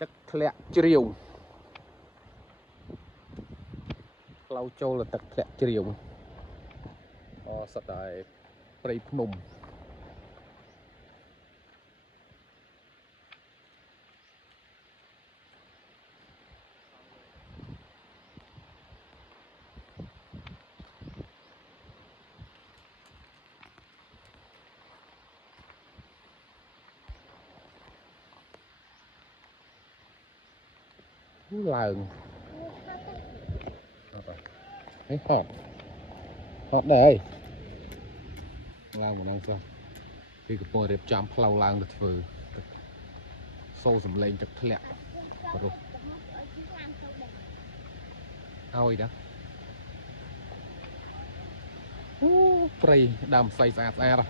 ទឹកធ្លាក់ជ្រាវផ្លូវចូលទឹកធ្លាក់ជ្រាវសិតតែព្រៃភ្នំឡើងហេហត់ដែរឡើងម្ដងសោះពីកំពុងរៀបចំផ្លូវឡើងទៅធ្វើសូរសំឡេងទឹកធ្លាក់បរុសឲ្យណាព្រៃដើមស្អីស្អាត